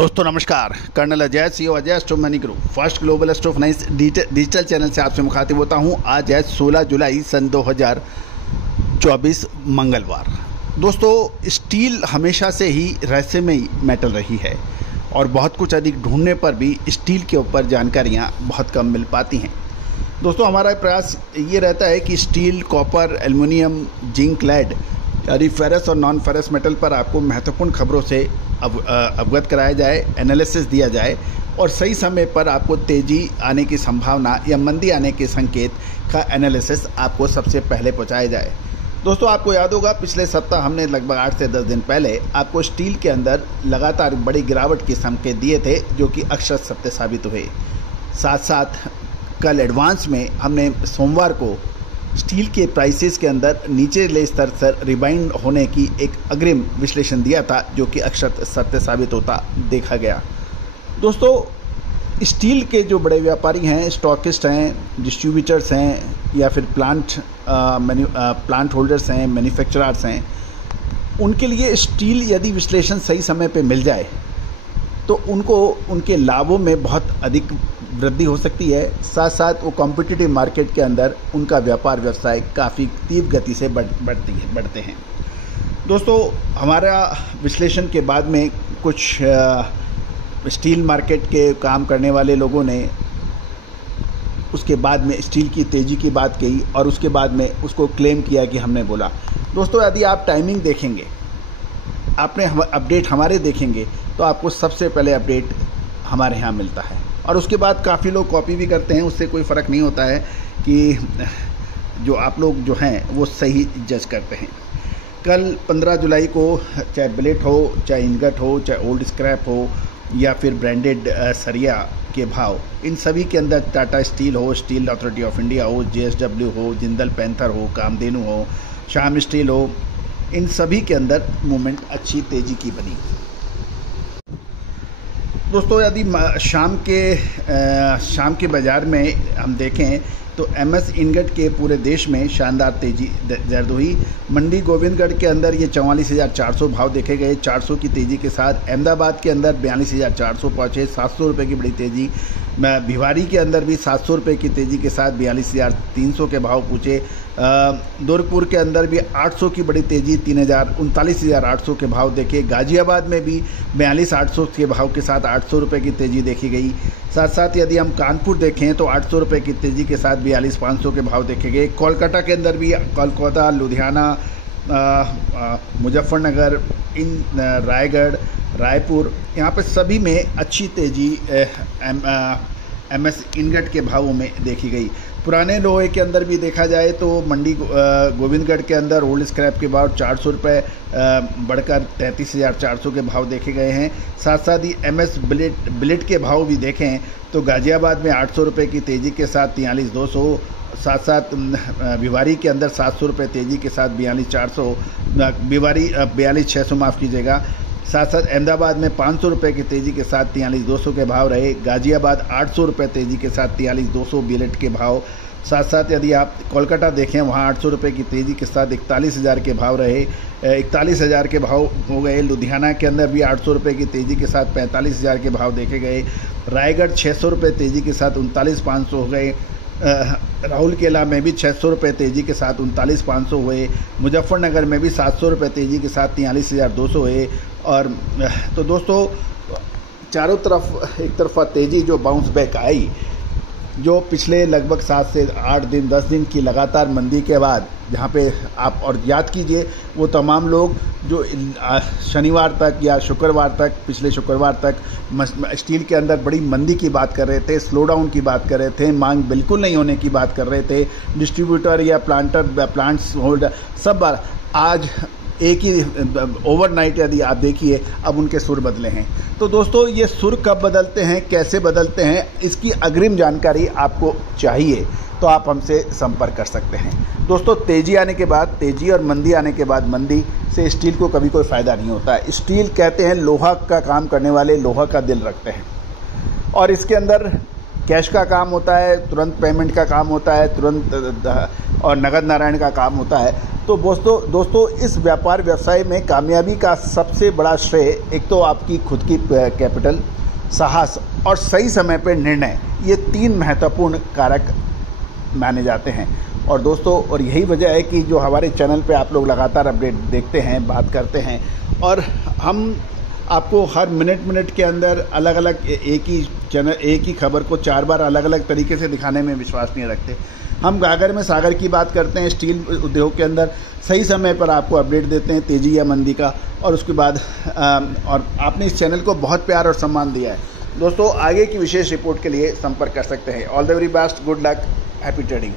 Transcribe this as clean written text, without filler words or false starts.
दोस्तों नमस्कार, colonel Ajay CO Ajay astro money group first global astro finance digital channel से आपसे मुखातिब होता हूं। आज है 16 जुलाई सन 2024 मंगलवार। दोस्तों, स्टील हमेशा से ही रहस्यमयी मेटल रही है और बहुत कुछ अधिक ढूंढने पर भी स्टील के ऊपर जानकारियां बहुत कम मिल पाती हैं। दोस्तों, हमारा प्रयास ये रहता है कि steel, copper, aluminium, zinc, lead यानी फेरस और नॉन फेरस मेटल पर आपको महत्वपूर्ण खबरों से अवगत कराया जाए, एनालिसिस दिया जाए और सही समय पर आपको तेज़ी आने की संभावना या मंदी आने के संकेत का एनालिसिस आपको सबसे पहले पहुंचाया जाए। दोस्तों, आपको याद होगा पिछले सप्ताह हमने लगभग 8 से 10 दिन पहले आपको स्टील के अंदर लगातार बड़ी गिरावट के संकेत दिए थे, जो कि अक्षर सत्य साबित हुए। साथ साथ कल एडवांस में हमने सोमवार को स्टील के प्राइसेस के अंदर नीचे स्तर से रिबाउंड होने की एक अग्रिम विश्लेषण दिया था, जो कि अक्षर सत्य साबित होता देखा गया। दोस्तों, स्टील के जो बड़े व्यापारी हैं, स्टॉकिस्ट हैं, डिस्ट्रीब्यूटर्स हैं या फिर प्लांट होल्डर्स हैं, मैन्युफैक्चरर्स हैं, उनके लिए स्टील यदि विश्लेषण सही समय पे मिल जाए तो उनको उनके लाभों में बहुत अधिक वृद्धि हो सकती है। साथ साथ वो कॉम्पिटिटिव मार्केट के अंदर उनका व्यापार व्यवसाय काफ़ी तीव्र गति से बढ़ते हैं। दोस्तों, हमारा विश्लेषण के बाद में कुछ स्टील मार्केट के काम करने वाले लोगों ने उसके बाद में स्टील की तेज़ी की बात कही और उसके बाद में उसको क्लेम किया कि हमने बोला। दोस्तों, यदि आप टाइमिंग देखेंगे, आपने अपडेट हमारे देखेंगे तो आपको सबसे पहले अपडेट हमारे यहाँ मिलता है और उसके बाद काफ़ी लोग कॉपी भी करते हैं। उससे कोई फ़र्क नहीं होता है कि जो आप लोग जो हैं वो सही जज करते हैं। कल 15 जुलाई को चाहे बिलेट हो, चाहे इंगट हो, चाहे ओल्ड स्क्रैप हो या फिर ब्रांडेड सरिया के भाव, इन सभी के अंदर टाटा स्टील हो, स्टील अथॉरिटी ऑफ इंडिया हो, JSW हो, जिंदल पैंथर हो, कामधेनु हो, श्याम स्टील हो, इन सभी के अंदर मूवमेंट अच्छी तेज़ी की बनी। दोस्तों, यदि शाम के बाज़ार में हम देखें तो MS इनगट के पूरे देश में शानदार तेज़ी दर्ज हुई। मंडी गोविंदगढ़ के अंदर ये 44,400 भाव देखे गए 400 की तेज़ी के साथ। अहमदाबाद के अंदर 42,400 पहुँचे, 700 रुपये की बड़ी तेज़ी। भिवाड़ी के अंदर भी 700 रुपये की तेज़ी के साथ 42,300 के भाव पूछे। दुर्गपुर के अंदर भी 800 की बड़ी तेज़ी, 39,800 के भाव देखे। गाजियाबाद में भी 42,800 के भाव के साथ 800 रुपये की तेज़ी देखी गई। साथ साथ यदि हम कानपुर देखें तो 800 रुपये की तेज़ी के साथ 42,500 के भाव देखे गए। कोलकाता के अंदर भी कोलकाता, लुधियाना, मुजफ्फरनगर, रायगढ़, रायपुर, यहाँ पे सभी में अच्छी तेज़ी MS इनगट के भावों में देखी गई। पुराने लोहे के अंदर भी देखा जाए तो मंडी गोविंदगढ़ के अंदर ओल्ड स्क्रैप के भाव 400 रुपये बढ़कर 33,400 के भाव देखे गए हैं। साथ साथ ही MS बिलेट के भाव भी देखें तो गाजियाबाद में 800 रुपये की तेज़ी के साथ 43,200। साथ साथ भिवाड़ी के अंदर 700 रुपये तेज़ी के साथ 42,400, 42,600 माफ़ कीजिएगा। साथ साथ अहमदाबाद में 500 रुपये की तेज़ी के साथ 43,200 के भाव रहे। गाजियाबाद 800 रुपये तेज़ी के साथ 43,200 बिलेट के भाव। साथ साथ यदि आप कोलकाता देखें, वहाँ 800 रुपये की तेज़ी के साथ 41,000 के भाव रहे, 41,000 के भाव हो गए। लुधियाना के अंदर भी 800 रुपये की तेज़ी के साथ 45,000 के भाव देखे गए। रायगढ़ 600 रुपये तेज़ी के साथ 39,500 हो गए। राउरकेला में भी 600 रुपये तेज़ी के साथ 39,500 हुए। मुजफ्फरनगर में भी 700 रुपये तेज़ी के साथ 43,200 हुए। और तो दोस्तों, चारों तरफ एक तरफा तेज़ी जो बाउंस बैक आई, जो पिछले लगभग 7 से 8 दिन 10 दिन की लगातार मंदी के बाद, जहाँ पे आप और याद कीजिए वो तमाम लोग जो शनिवार तक या शुक्रवार तक, पिछले शुक्रवार तक स्टील के अंदर बड़ी मंदी की बात कर रहे थे, स्लो डाउन की बात कर रहे थे, मांग बिल्कुल नहीं होने की बात कर रहे थे, डिस्ट्रीब्यूटर या प्लांट्स होल्डर सब आज एक ही ओवरनाइट यदि आप देखिए अब उनके सुर बदले हैं। तो दोस्तों, ये सुर कब बदलते हैं, कैसे बदलते हैं, इसकी अग्रिम जानकारी आपको चाहिए तो आप हमसे संपर्क कर सकते हैं। दोस्तों, तेज़ी आने के बाद तेज़ी और मंदी आने के बाद मंदी से स्टील को कभी कोई फ़ायदा नहीं होता है। स्टील कहते हैं लोहा का काम करने वाले लोहा का दिल रखते हैं और इसके अंदर कैश का काम होता है, तुरंत पेमेंट का काम होता है, तुरंत और नगद नारायण का काम होता है। तो दोस्तों इस व्यापार व्यवसाय में कामयाबी का सबसे बड़ा श्रेय एक तो आपकी खुद की कैपिटल, साहस और सही समय पर निर्णय, ये 3 महत्वपूर्ण कारक माने जाते हैं। और दोस्तों और यही वजह है कि जो हमारे चैनल पे आप लोग लगातार अपडेट देखते हैं, बात करते हैं, और हम आपको हर मिनट के अंदर अलग अलग एक ही खबर को 4 बार अलग अलग तरीके से दिखाने में विश्वास नहीं रखते। हम गागर में सागर की बात करते हैं, स्टील उद्योग के अंदर सही समय पर आपको अपडेट देते हैं तेज़ी या मंदी का, और उसके बाद और आपने इस चैनल को बहुत प्यार और सम्मान दिया है। दोस्तों आगे की विशेष रिपोर्ट के लिए संपर्क कर सकते हैं। All the very best, good luck, happy trading.